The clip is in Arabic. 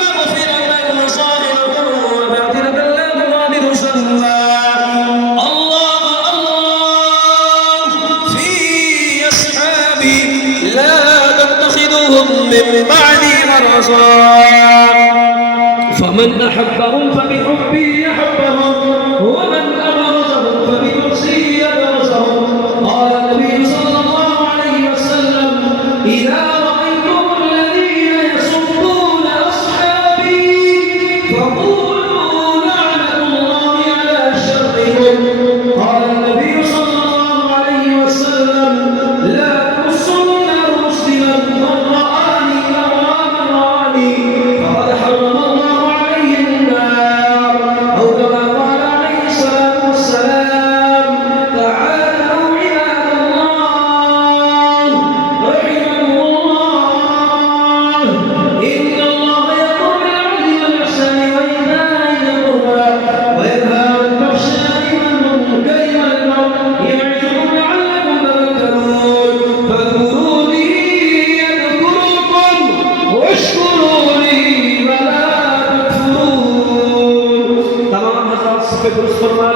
مغفرة وصائرة وباطنة لا تغادر سوى الله الله في أصحابي لا تتخذوهم من بعدي غرضا فمن أحبهم فبحبي أحبهم ومن أبغضهم فببغضي أبغضهم قال النبي صلى الله عليه وسلم إذا رأيتم الذين يسبون أصحابي فقولوا لعنة الله على شرهم قال النبي صلى الله عليه وسلم لا تحصن مسلما من رآني أو من رآني فقد حرم الله عليه النار أو كما قال عليه الصلاة والسلام تعالوا عباد الله رحمكم الله إن الله يأمر بالعدل والإحسان وإيتاء ذي القربى وينهى عن الفحشاء والمنكر والبغي يعظكم لعلكم تذكرون فاذكروني أذكركم واشكروا لي ولا تكفرون تمام حضرات صفحة درست فرما